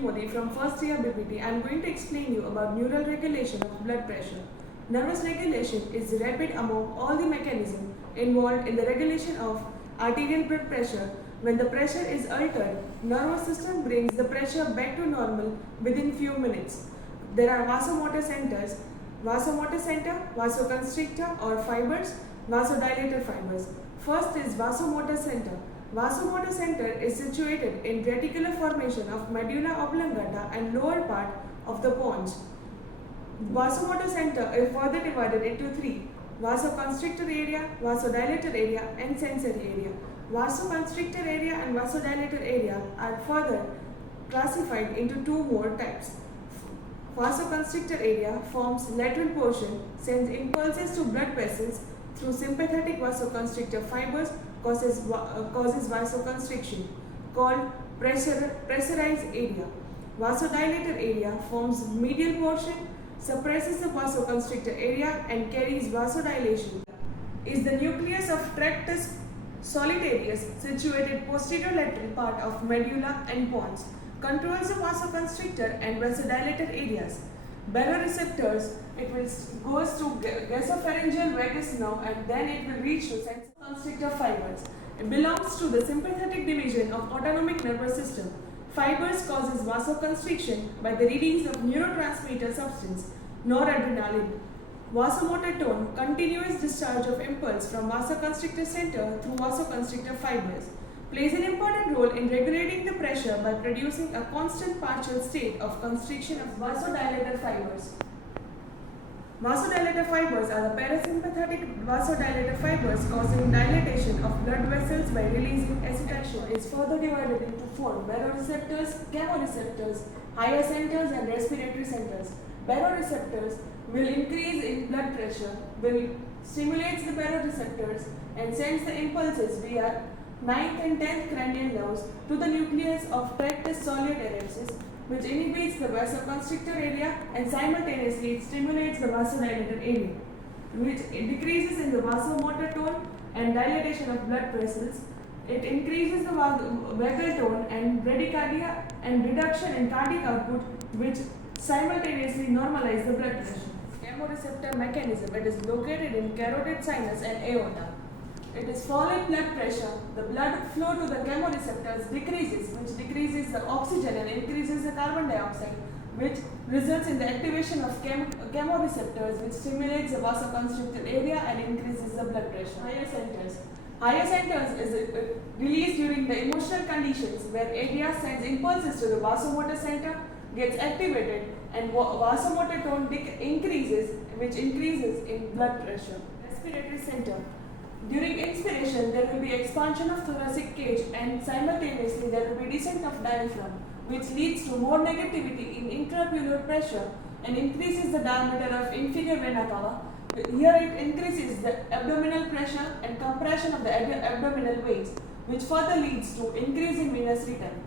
Modi from first year BPT. I am going to explain you about neural regulation of blood pressure. Nervous regulation is rapid among all the mechanisms involved in the regulation of arterial blood pressure. When the pressure is altered, nervous system brings the pressure back to normal within few minutes. There are vasomotor centers, vasomotor center, vasoconstrictor or fibers, vasodilator fibers. First is vasomotor center. Vasomotor center is situated in reticular formation of medulla oblongata and lower part of the pons. Vasomotor center is further divided into three: vasoconstrictor area, vasodilator area and sensory area. Vasoconstrictor area and vasodilator area are further classified into two more types. Vasoconstrictor area forms lateral portion, sends impulses to blood vessels through sympathetic vasoconstrictor fibers, causes vasoconstriction, called pressurized area. Vasodilator area forms medial portion, suppresses the vasoconstrictor area and carries vasodilation. Is the nucleus of tractus solitarius, situated posterior lateral part of medulla and pons, controls the vasoconstrictor and vasodilator areas. Baroreceptors, it will goes to gasopharyngeal vagus nerve and then it will reach to constrictor fibers. It belongs to the sympathetic division of autonomic nervous system. Fibers causes vasoconstriction by the release of neurotransmitter substance, noradrenaline. Vasomotor tone, continuous discharge of impulse from vasoconstrictor center through vasoconstrictor fibers, plays an important role in regulating the pressure by producing a constant partial state of constriction of vasodilator fibers. Vasodilator fibers are the parasympathetic vasodilator fibers causing dilatation of blood vessels by releasing acetylcholine. Is further divided into four: baroreceptors, chemoreceptors, higher centers and respiratory centers. Baroreceptors will increase in blood pressure, will stimulate the baroreceptors and sends the impulses via 9th and 10th cranial nerves to the nucleus of tractus solitarius, which inhibits the vasoconstrictor area and simultaneously it stimulates the vasodilator area, which decreases in the vasomotor tone and dilatation of blood vessels. It increases the vagal tone and bradycardia and reduction in cardiac output, which simultaneously normalize the blood pressure. Chemoreceptor mechanism. It is located in carotid sinus and aorta. It is falling blood pressure. The blood flow to the chemoreceptors decreases, which decreases the oxygen and increases the carbon dioxide, which results in the activation of chemoreceptors, which stimulates the vasoconstrictor area and increases the blood pressure. Higher centers. Higher centers is released during the emotional conditions where area sends impulses to the vasomotor center, gets activated, and vasomotor tone increases, which increases in blood pressure. Respiratory center. During inspiration, there will be expansion of thoracic cage and simultaneously there will be descent of diaphragm, which leads to more negativity in intrapleural pressure and increases the diameter of inferior vena cava. Here it increases the abdominal pressure and compression of the abdominal veins, which further leads to increase in venous return.